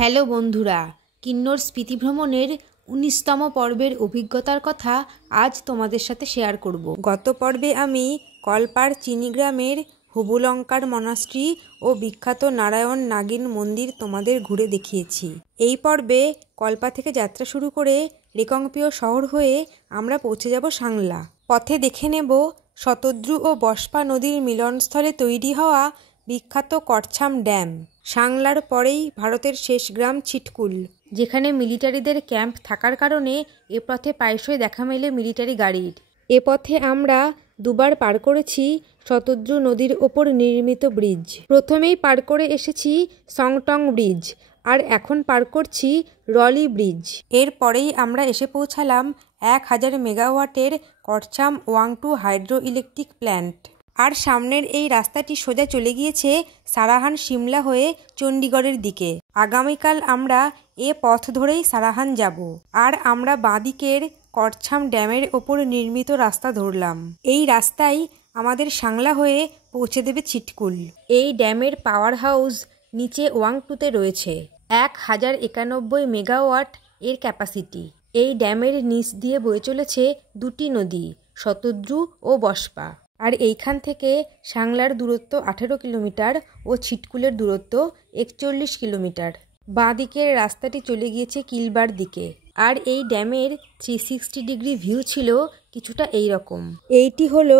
Hello বন্ধুরা, কিন্নর স্মৃতি ভ্রমণের ১৯তম পর্বের অভিজ্ঞতার কথা আজ তোমাদের সাথে শেয়ার করব। গত পর্বে আমি কলপার চিনিগ্রামের হবুলঙ্কার মনাস্ট্রি ও বিখ্যাত নারায়ণ নাগিন মন্দির তোমাদের ঘুরে দেখিয়েছি। এই পর্বে কলপা থেকে যাত্রা শুরু করে রেকংপিও শহর হয়ে আমরা পৌঁছে যাব সাংলা। পথে দেখে নেব শতদ্রু ও বস্পা নদীর মিলনস্থলে তৈরি হওয়া বিখ্যাত করছাম ড্যাম। সাংলার পরেই ভারতের শেষ গ্রাম ছিটকুল, যেখানে মিলিটারিদের ক্যাম্প থাকার কারণে এ পথে প্রায়শই দেখা মেলে মিলিটারি গাড়ির। এ পথে আমরা দুবার পার করেছি শতদ্রু নদীর ওপর নির্মিত ব্রিজ। প্রথমেই পার করে এসেছি সংটং ব্রিজ, আর এখন পার করছি রলি ব্রিজ। এরপরেই আমরা এসে পৌঁছালাম ১০০০ মেগাওয়াটের করছাম ওয়াংটু হাইড্রো ইলেকট্রিক প্ল্যান্ট। আর সামনের এই রাস্তাটি সোজা চলে গিয়েছে সারাহান সিমলা হয়ে চণ্ডীগড়ের দিকে। আগামীকাল আমরা এ পথ ধরেই সারাহান যাব, আর আমরা বাঁদিকের করছাম ড্যামের ওপর নির্মিত রাস্তা ধরলাম। এই রাস্তাই আমাদের সাংলা হয়ে পৌঁছে দেবে ছিটকুল। এই ড্যামের পাওয়ার হাউস নিচে ওয়াংটুতে রয়েছে। ১০৯১ মেগাওয়াট এর ক্যাপাসিটি। এই ড্যামের নিচ দিয়ে বয়ে চলেছে দুটি নদী, শতদ্রু ও বস্পা। আর এইখান থেকে সাংলার দূরত্ব ১৮ কিলোমিটার ও ছিটকুলের দূরত্ব ৪১ কিলোমিটার। বাঁ দিকের রাস্তাটি চলে গিয়েছে কিলবার দিকে। আর এই ড্যামের 360 ডিগ্রি ভিউ ছিল কিছুটা এই রকম। এইটি হলো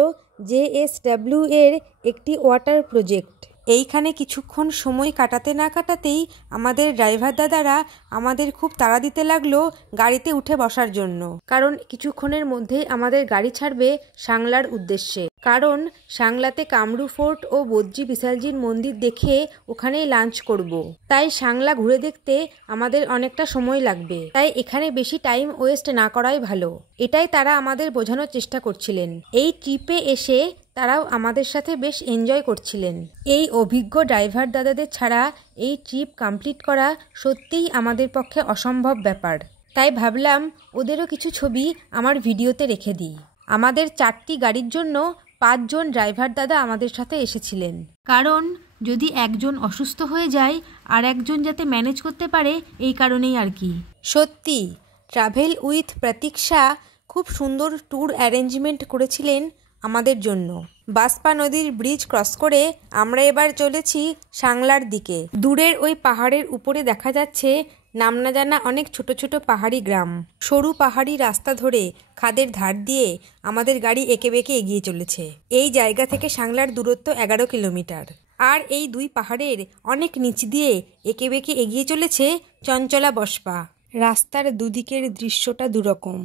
JSW এর একটি ওয়াটার প্রজেক্ট। এইখানে কিছুক্ষণ সময় কাটাতে না কাটাতেই আমাদের ড্রাইভার দাদারা আমাদের খুব তাড়া দিতে লাগলো গাড়িতে উঠে বসার জন্য, কারণ কিছুক্ষণের মধ্যেই আমাদের গাড়ি ছাড়বে সাংলার উদ্দেশ্যে। কারণ সাংলাতে কামরু ফোর্ট ও বদ্রি বিশালজির মন্দির দেখে ওখানেই লাঞ্চ করব। তাই সাংলা ঘুরে দেখতে আমাদের অনেকটা সময় লাগবে, তাই এখানে বেশি টাইম ওয়েস্ট না করাই ভালো। এটাই তারা আমাদের বোঝানোর চেষ্টা করছিলেন। এই ট্রিপে এসে তারাও আমাদের সাথে বেশ এনজয় করছিলেন। এই অভিজ্ঞ ড্রাইভার দাদাদের ছাড়া এই ট্রিপ কমপ্লিট করা সত্যিই আমাদের পক্ষে অসম্ভব ব্যাপার। তাই ভাবলাম ওদেরও কিছু ছবি আমার ভিডিওতে রেখে দিই। আমাদের ৪টি গাড়ির জন্য ৫ জন ড্রাইভার দাদা আমাদের সাথে এসেছিলেন, কারণ যদি একজন অসুস্থ হয়ে যায় আর একজন যাতে ম্যানেজ করতে পারে, এই কারণেই আর কি। সত্যি ট্রাভেল উইথ প্রতীক্ষা খুব সুন্দর ট্যুর অ্যারেঞ্জমেন্ট করেছিলেন আমাদের জন্য। বাস্পা নদীর ব্রিজ ক্রস করে আমরা এবার চলেছি সাংলার দিকে। দূরের ওই পাহাড়ের উপরে দেখা যাচ্ছে নাম না জানা অনেক ছোট ছোট পাহাড়ি গ্রাম। সরু পাহাড়ি রাস্তা ধরে খাদের ধার দিয়ে আমাদের গাড়ি এঁকে বেঁকে এগিয়ে চলেছে। এই জায়গা থেকে সাংলার দূরত্ব ১১ কিলোমিটার। আর এই দুই পাহাড়ের অনেক নিচ দিয়ে এঁকে বেঁকে এগিয়ে চলেছে চঞ্চলা বস্পা। রাস্তার দুদিকের দৃশ্যটা দুরকম।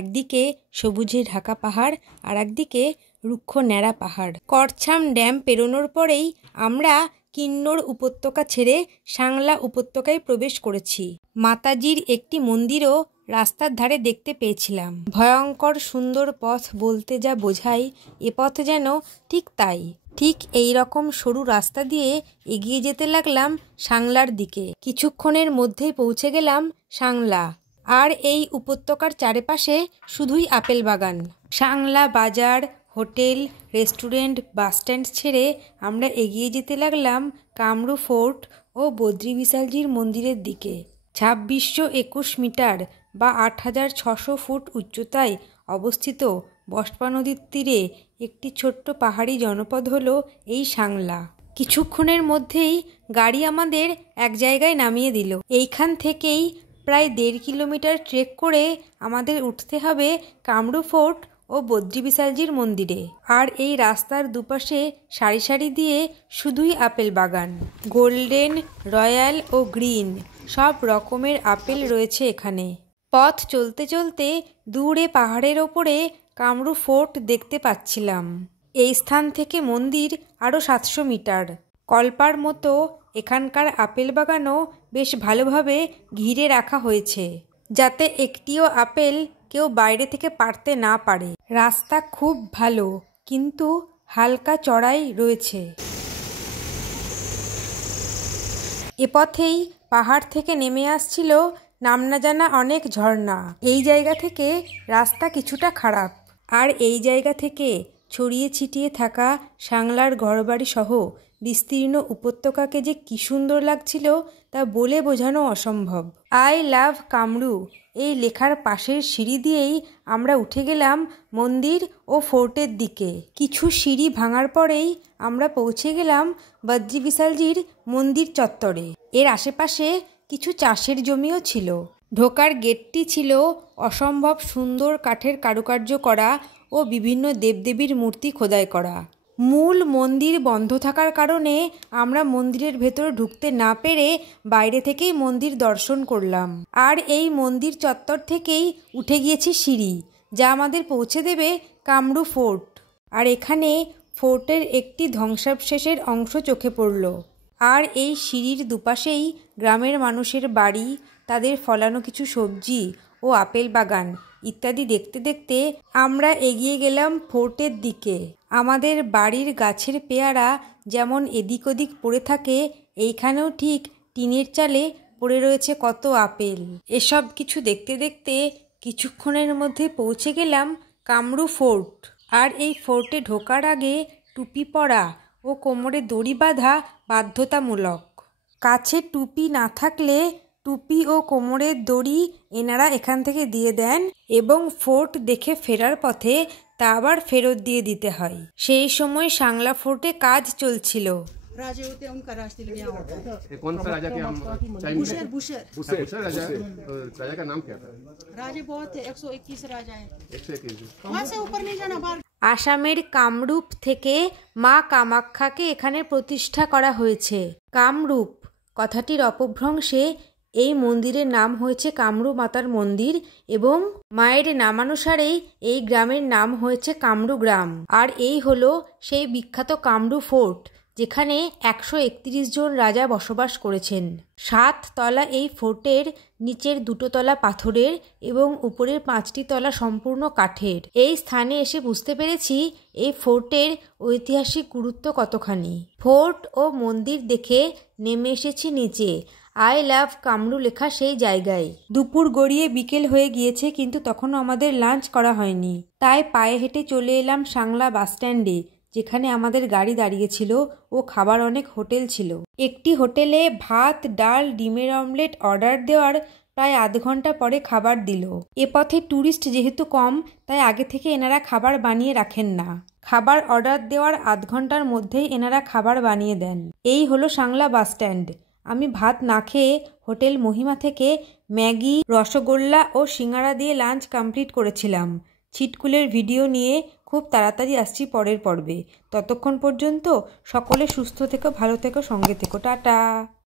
একদিকে সবুজে ঢাকা পাহাড়, আর একদিকে রুক্ষ ন্যাড়া পাহাড়। করছাম ড্যাম পেরোনোর পরেই আমরা কিন্নর উপত্যকা ছেড়ে সাংলা উপত্যকায় প্রবেশ করেছি। মাতাজির একটি মন্দিরও রাস্তার ধারে দেখতে পেয়েছিলাম। ভয়ঙ্কর সুন্দর পথ বলতে যা বোঝায়, এ পথ যেন ঠিক তাই। ঠিক এই রকম সরু রাস্তা দিয়ে এগিয়ে যেতে লাগলাম সাংলার দিকে। কিছুক্ষণের মধ্যেই পৌঁছে গেলাম সাংলা। আর এই উপত্যকার চারিপাশে শুধুই আপেল বাগান। সাংলা বাজার, হোটেল, রেস্টুরেন্ট, বাসস্ট্যান্ড ছেড়ে আমরা এগিয়ে যেতে লাগলাম কামরু ফোর্ট ও বদ্রি বিশালজির মন্দিরের দিকে। ২৬২১ মিটার বা ৮৬০০ ফুট উচ্চতায় অবস্থিত বস্পা নদীর তীরে একটি ছোট্ট পাহাড়ি জনপদ হলো এই সাংলা। কিছুক্ষণের মধ্যেই গাড়ি আমাদের এক জায়গায় নামিয়ে দিল। এইখান থেকেই প্রায় ১.৫ কিলোমিটার ট্রেক করে আমাদের উঠতে হবে কামরু ফোর্ট ও বদ্রি বিশালজির মন্দিরে। আর এই রাস্তার দুপাশে সারি সারি দিয়ে শুধুই আপেল বাগান। গোল্ডেন, রয়্যাল ও গ্রিন সব রকমের আপেল রয়েছে এখানে। পথ চলতে চলতে দূরে পাহাড়ের ওপরে কামরু ফোর্ট দেখতে পাচ্ছিলাম। এই স্থান থেকে মন্দির আরও ৭০০ মিটার। কলপার মতো এখানকার আপেল বাগানও বেশ ভালোভাবে ঘিরে রাখা হয়েছে, যাতে একটিও আপেল কেউ বাইরে থেকে পারতে না পারে। রাস্তা খুব ভালো, কিন্তু হালকা চড়াই রয়েছে। এ পথেই পাহাড় থেকে নেমে আসছিল নাম না জানা অনেক ঝর্ণা। এই জায়গা থেকে রাস্তা কিছুটা খারাপ, আর এই জায়গা থেকে ছড়িয়ে ছিটিয়ে থাকা সাংলার ঘরবাড়ি সহ বিস্তীর্ণ উপত্যকাকে যে কী সুন্দর লাগছিল তা বলে বোঝানো অসম্ভব। আই লাভ কামরু এই লেখার পাশের সিঁড়ি দিয়েই আমরা উঠে গেলাম মন্দির ও ফোর্টের দিকে। কিছু সিঁড়ি ভাঙার পরেই আমরা পৌঁছে গেলাম বদ্রি বিশালজির মন্দির চত্বরে। এর আশেপাশে কিছু চাষের জমিও ছিল। ঢোকার গেটটি ছিল অসম্ভব সুন্দর কাঠের কারুকার্য করা ও বিভিন্ন দেবদেবীর মূর্তি খোদাই করা। মূল মন্দির বন্ধ থাকার কারণে আমরা মন্দিরের ভেতর ঢুকতে না পেরে বাইরে থেকেই মন্দির দর্শন করলাম। আর এই মন্দির চত্বর থেকেই উঠে গিয়েছি সিঁড়ি, যা আমাদের পৌঁছে দেবে কামরু ফোর্ট। আর এখানে ফোর্টের একটি ধ্বংসাবশেষের অংশ চোখে পড়ল। আর এই সিঁড়ির দুপাশেই গ্রামের মানুষের বাড়ি, তাদের ফলানো কিছু সবজি ও আপেল বাগান ইত্যাদি দেখতে দেখতে আমরা এগিয়ে গেলাম ফোর্টের দিকে। আমাদের বাড়ির গাছের পেয়ারা যেমন এদিক ওদিক পড়ে থাকে, এইখানেও ঠিক টিনের চালে পড়ে রয়েছে কত আপেল। এসব কিছু দেখতে দেখতে কিছুক্ষণের মধ্যে পৌঁছে গেলাম কামরু ফোর্ট। আর এই ফোর্টে ঢোকার আগে টুপি পরা ও কোমরে দড়ি বাঁধা বাধ্যতামূলক। কাছে টুপি না থাকলে টুপি ও কোমরের দড়ি এনারা এখান থেকে দিয়ে দেন এবং ফোর্ট দেখে ফেরার পথে তা আবার ফেরত দিয়ে দিতে হয়। সেই সময় সাংলা ফোর্টে কাজ চলছিল। राजे होते हैं उनका राज तिलक यहाँ होता है। ये कौन सा राजा के हम बुशर बुशर बुशर राजा है? राजा का नाम क्या था? राजे बहुत है, 121 राजा है। 121 वहाँ से ऊपर नहीं जाना बाहर। আসামের কামরূপ থেকে মা কামাখ্যাকে এখানে প্রতিষ্ঠা করা হয়েছে। কামরূপ কথাটির অপভ্রংশে এই মন্দিরের নাম হয়েছে কামরু মাতার মন্দির এবং মায়ের নামানুসারেই এই গ্রামের নাম হয়েছে কামরু গ্রাম। আর এই হলো সেই বিখ্যাত কামরু ফোর্ট, যেখানে 131 জন রাজা বসবাস করেছেন। 7 তলা এই ফোর্টের নিচের 2 তলা পাথরের এবং উপরের 5টি তলা সম্পূর্ণ কাঠের। এই স্থানে এসে বুঝতে পেরেছি এই ফোর্টের ঐতিহাসিক গুরুত্ব কতখানি। ফোর্ট ও মন্দির দেখে নেমে এসেছি নিচে আই লাভ কামরু লেখা সেই জায়গায়। দুপুর গড়িয়ে বিকেল হয়ে গিয়েছে, কিন্তু তখনও আমাদের লাঞ্চ করা হয়নি। তাই পায়ে হেঁটে চলে এলাম সাংলা বাসস্ট্যান্ডে, যেখানে আমাদের গাড়ি দাঁড়িয়েছিল ও খাবার অনেক হোটেল ছিল। একটি হোটেলে ভাত, ডাল, ডিমের অমলেট অর্ডার দেওয়ার প্রায় আধ ঘন্টা পরে খাবার দিল। এ পথে ট্যুরিস্ট যেহেতু কম, তাই আগে থেকে এনারা খাবার বানিয়ে রাখেন না। খাবার অর্ডার দেওয়ার আধ ঘন্টার মধ্যেই এনারা খাবার বানিয়ে দেন। এই হলো সাংলা বাসস্ট্যান্ড। আমি ভাত না খেয়ে হোটেল মহিমা থেকে ম্যাগি, রসগোল্লা ও সিঙ্গারা দিয়ে লাঞ্চ কমপ্লিট করেছিলাম। ছিটকুলের ভিডিও নিয়ে খুব তাড়াতাড়ি আসছি পরের পর্বে। ততক্ষণ পর্যন্ত সকলে সুস্থ থেকো, ভালো থেকো, সঙ্গে থেকো। টাটা।